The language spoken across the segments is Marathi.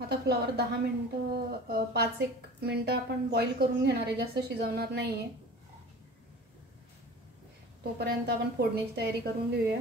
आता फ्लॉवर 10 मिनिटं 5-1 मिनिटं आपण बॉईल करून घेणार आहे, जास्त शिजवणार नाहीये। तोपर्यंत आपण फोडणीची तयारी करून घेऊया।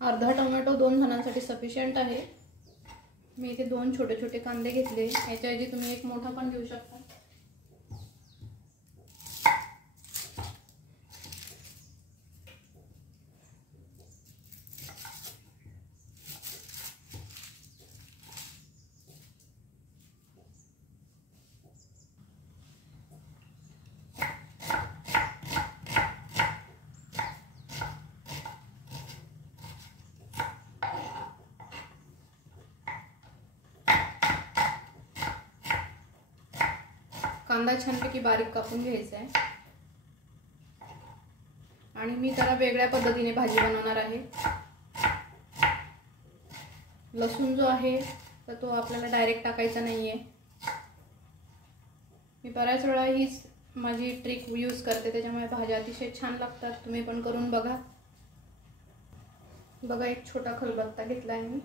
अर्धा टोमॅटो 2 जणांसाठी सफिशियंट आहे। मी इथे 2 छोटे छोटे कांदे घेतले, याच्याऐवजी तुम्ही एक मोठा पण घेऊ शकता। कांदा छानपैकी बारीक कापून घ्यायचा आहे आणि मी त्याला वेगळ्या पद्धतीने भाजी बनवणार आहे। लसूण जो आहे तर तो आपल्याला डायरेक्ट टाकायचा नाहीये। मी बऱ्याच वेळा हीच माझी ट्रिक यूज करते, त्याच्यामुळे भाज्या अतिशय छान लागतात। तुम्ही पण करून बघा। बघा, एक छोटा खलबत्ता घेतला आहे मी,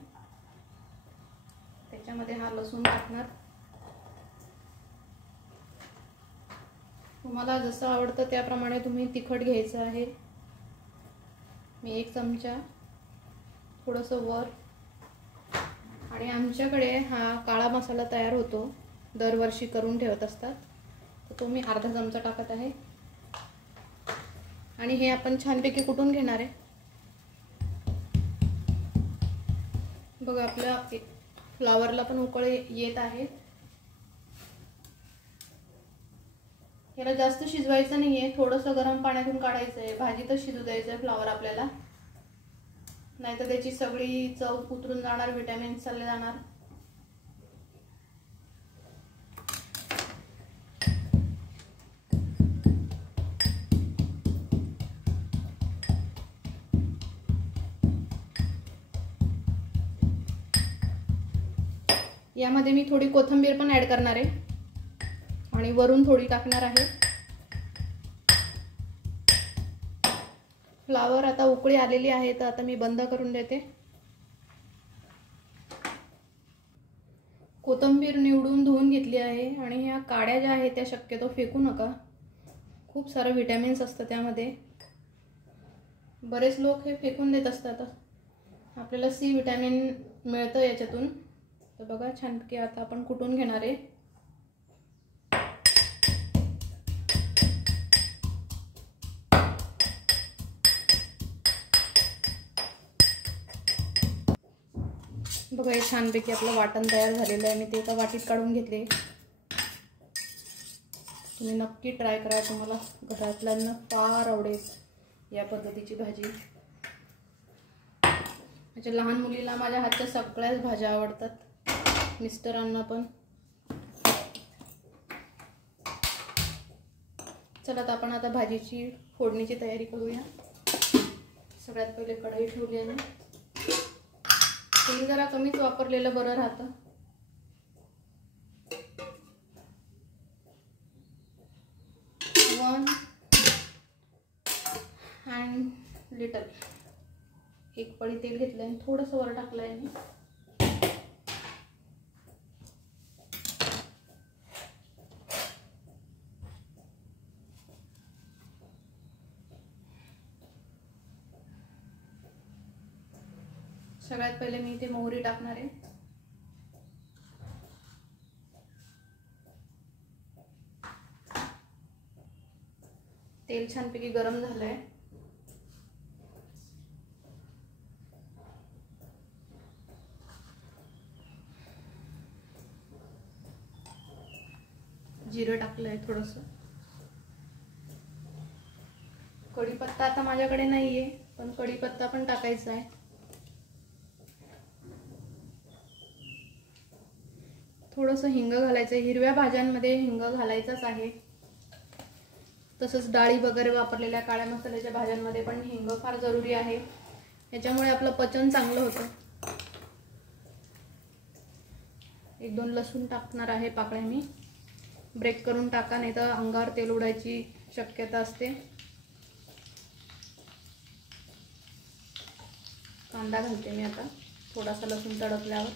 त्याच्यामध्ये हा लसूण टाकणार। तुम्हाला जसं आवडतं त्याप्रमाणे तुम्ही तिखट घ्यायचं आहे। मी 1 चमचा, थोडंसं वर, आणि आमच्याकडे हा काळा मसाला तयार होतो, दरवर्षी करून ठेवत असतात, तर तो मी अर्धा चमचा टाकत आहे आणि हे आपण छानपैकी कुटून घेणार आहे। बघा, आपल्या फ्लॉवरला पण उकळी येत आहे। याला जास्त शिजवायचं नाहीये, थोडंसं गरम पाण्यातून काढायचं आहे। भाजीतच शिजू द्यायचं आहे फ्लॉवर आपल्याला, नाहीतर त्याची सगळी चव उतरून जाणार, विटॅमिन्स चालले जाणार। यामध्ये मी थोडी कोथिंबीर पण ऍड करणार आहे आणि वरून थोडी टाकणार आहे। फ्लॉवर आता उकळी आलेली आहे, तर आता मी बंद करून देते। कोथिंबीर निवडून धुवून घेतली आहे आणि ह्या काड्या ज्या आहेत त्या शक्यतो फेकू नका, खूप सारे विटॅमिन्स असतात त्यामध्ये। बरेच लोक हे फेकून देत असतात, आपल्याला सी विटॅमिन मिळतं याच्यातून। तर बघा, छानपैकी आता आपण कुटून घेणार आहे। बघा, हे छानपैकी आपलं वाटण तयार झालेलं आहे। मी ते एका वाटीत काढून घेतले। तुम्ही नक्की ट्राय करा, तुम्हाला घरातल्यांना फार आवडेल या पद्धतीची भाजी। म्हणजे लहान मुलीला माझ्या हातच्या सगळ्याच भाज्या आवडतात, मिस्टरांना पण। चला, तर आपण आता भाजीची फोडणीची तयारी करूया। सगळ्यात पहिले कढई ठेवली आहे। तेल जरा कमीच वापरलेलं बरं राहतं। लिटल 1 पळी तेल घेतलंय आणि थोडंसं वर टाकलंय मी। सगळ्यात पहिले मी इथे मोहरी टाकणार आहे। तेल छानपैकी गरम झालंय। जिरं टाकलंय थोडंसं। कढीपत्ता आता माझ्याकडे नाहीये, पण कढीपत्ता पण टाकायचा आहे। थोडंसं हिंग घालायचं आहे। हिरव्या भाज्यांमध्ये हिंग घालायचाच आहे। तसंच डाळी वगैरे वापरलेल्या काळ्या मसाल्याच्या भाज्यांमध्ये पण हिंग फार जरुरी आहे, याच्यामुळे आपलं पचन चांगलं होतं। एक दोन लसूण टाकणार आहे पाकळ्या मी. ब्रेक करून टाका, नाही तर अंगावर तेल उडायची शक्यता असते. कांदा घालते मी आता थोडासा लसूण तडकल्यावर.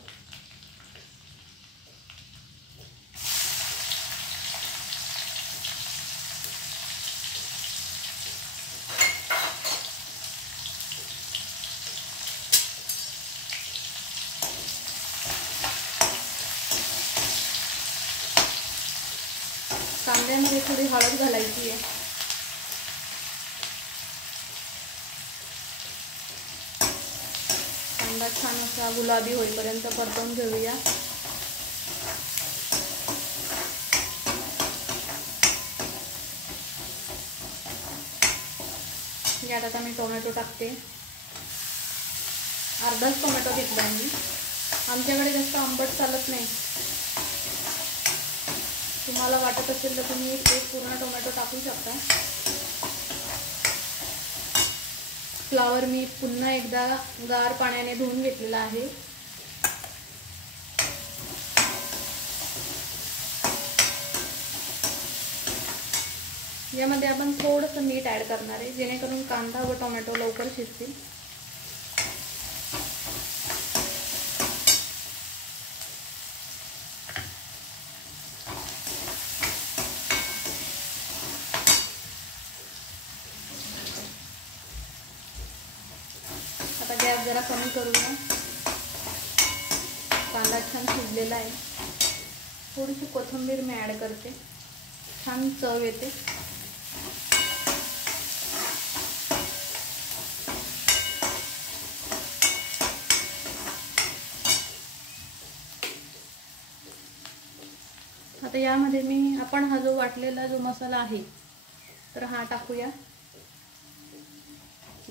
कांद्यामध्ये थोडी हळद घालायची आहे. कांदा छान असा गुलाबी होईपर्यंत परतवून घेऊया. यात आता मी टोमॅटो टाकते. अर्धाच टोमॅटो घेतला मी. आमच्याकडे जास्त आंबट चालत नाही. तुम्हाला वाटत असेल तर तुम्ही एक पूर्ण टोमॅटो टाकू शकता. फ्लावर मी पुन्हा एकदा गार पाण्याने धुवून घेतलेला आहे. यामध्ये आपण थोडंसं मीठ ॲड करणार आहे, जेणेकरून कांदा व टोमॅटो लवकर शिजतील. आता गॅस जरा कमी करूया. कांदा छान शिजलेला आहे. थोडीशी कोथिंबीर मी ॲड करते, छान चव येते. आता यामध्ये मी आपण हा जो वाटलेला जो मसाला आहे तर हा टाकूया.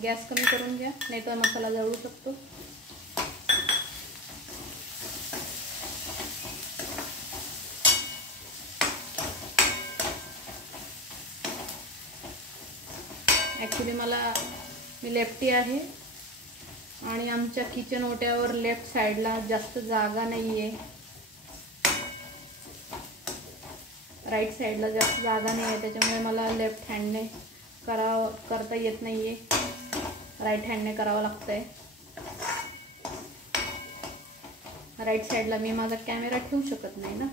गॅस कमी करून घ्या, नाही तर मसाला जळू शकतो. ॲक्च्युली मी लेफ्टी आहे आणि आमच्या किचन ओट्यावर लेफ्ट साईडला जास्त जागा नाही आहे. राईट साईडला जास्त जागा नाही आहे, त्याच्यामुळे मला लेफ्ट हँडने करता येत नाही आहे. राईट हँडने करावं लागतं आहे. राईट साईडला मी माझा कॅमेरा ठेवू शकत नाही ना.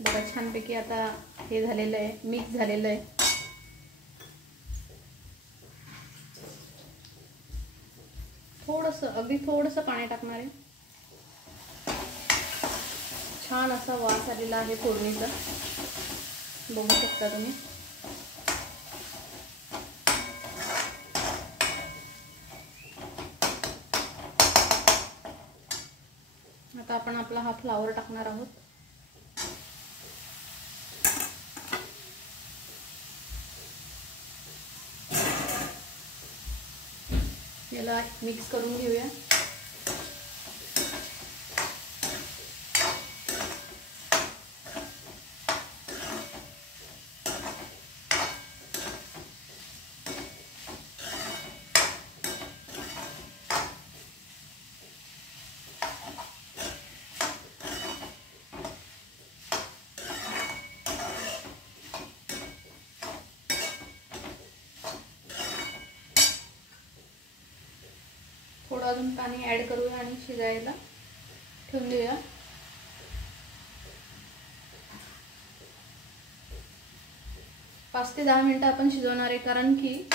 बघा छानपैकी आता हे झालेलं आहे, मिक्स झालेलं आहे. अगदी थोडंसं पाणी टाकणार आहे. छान असा वास आलेला आहे फोडणीचा, बघू शकता तुम्ही. आता आपण आपला हा फ्लावर टाकणार आहोत. याला मिक्स करून घेऊया. थोडं अजून पाणी ॲड करूया आणि शिजायला ठेवून देऊया. पाच ते 10 मिनिटं आपण शिजवणार आहे, कारण की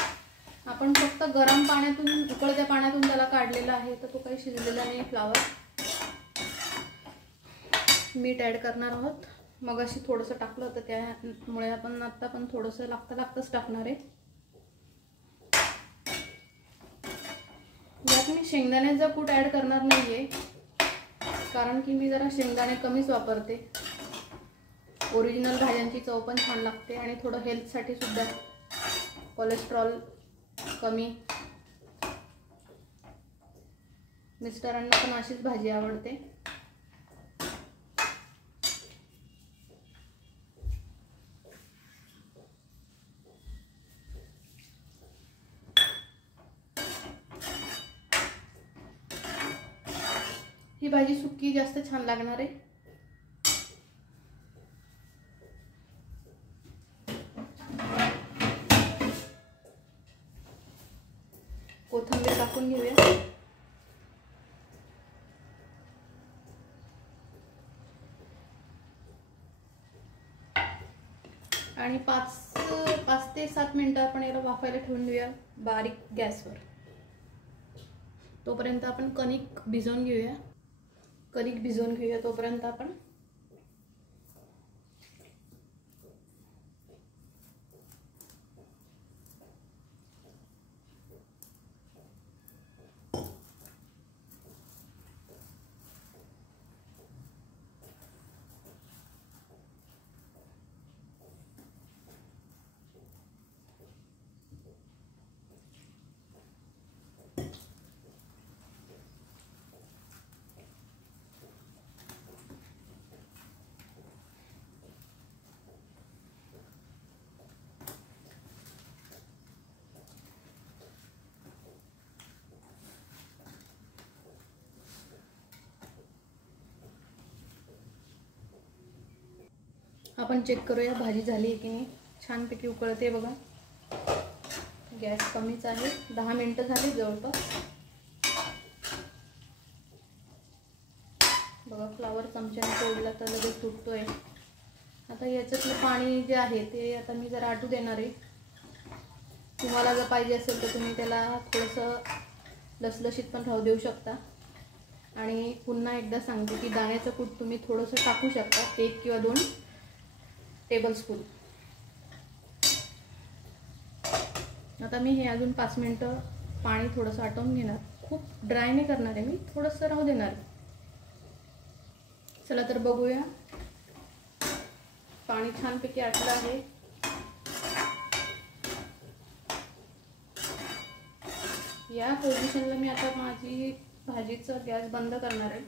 आपण फक्त गरम पाण्यातून, उकळत्या पाण्यातून त्याला काढलेला आहे, तर तो काही शिजलेला नाही. फ्लावर मीठ ॲड करणार आहोत. मग अशी थोडंसं टाकलं होतं, त्यामुळे आपण आत्ता पण थोडंसं लागताच टाकणार आहे. यात मी शेंगदाण्याचा कूट ॲड करणार नाही आहे, कारण की मी जरा शेंगदाणे कमीच वापरते. ओरिजिनल भाज्यांची चव पण छान लागते आणि थोडं हेल्थसाठी सुद्धा, कोलेस्ट्रॉल कमी. मिस्टरांना पण अशीच भाजी आवडते. ही भाजी सुकी जास्त छान लागणार आहे. कोथिंबीर टाकून घेऊया. आणि 5 ते 7 मिनिटं आपण याला वाफायला ठेवून देऊया बारीक गॅसवर. तोपर्यंत आपण कणिक भिजवून घेऊया. तोपर्यंत आपण चेक करूया भाजी झाली की नाही. छानपैकी उकळते बघा. गॅस कमीच आहे. 10 मिनिटं झाली जवळपास. बघा फ्लावर चमच्याने तोडला तर लगेच तुटतोय. आता याच्यातलं पाणी जे आहे ते आता मी जरा आटू देणार आहे. तुम्हाला जर पाहिजे असेल तर तुम्ही त्याला थोडंसं लसलशीत पण राहू देऊ शकता. आणि पुन्हा एकदा सांगते की दाण्याचं कूट तुम्ही थोडंसं टाकू शकता, 1 किंवा 2 टेबलस्पून. आता मी हे अजून 5 मिनिटं पाणी थोडंसं आटवून घेणार. खूप ड्राय नाही करणार आहे मी, थोडंसं राहू देणार. चला तर बघूया. पाणी छानपैकी आटलं आहे. या पोझिशनला मी आता माझी भाजीचा गॅस बंद करणार आहे.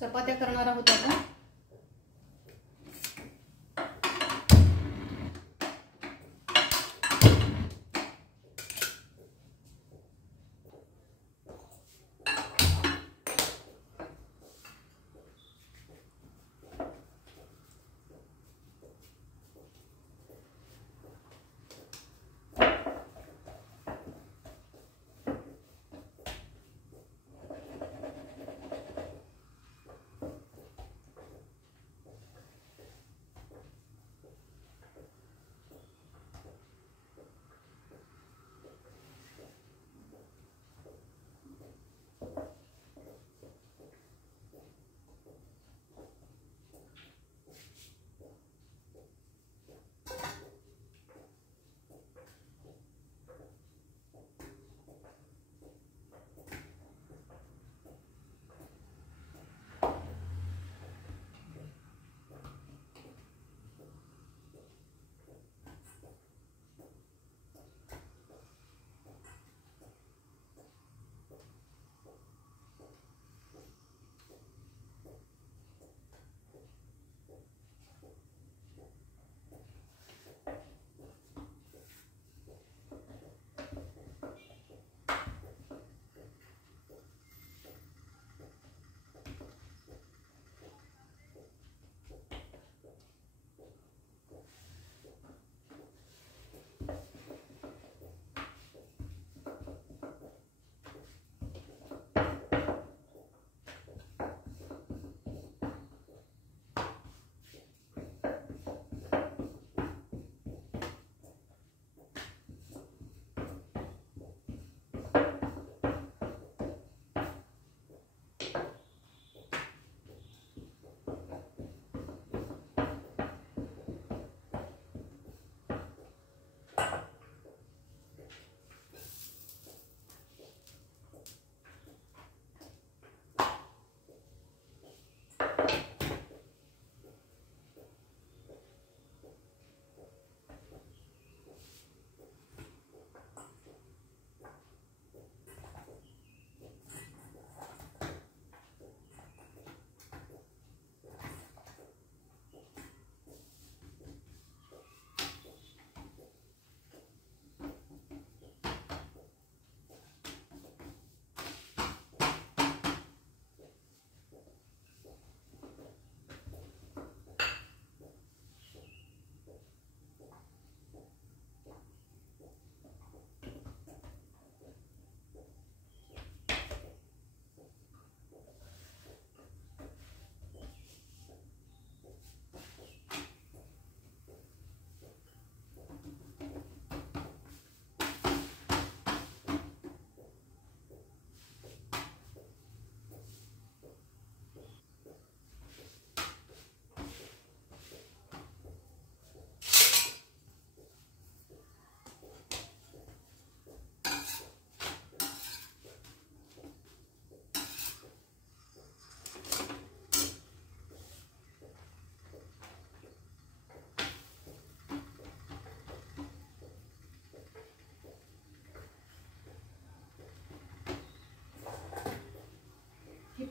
चपात्या करणार आहोत आपण.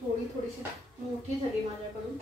थोडीशी मोठी झाली माझ्याकडून.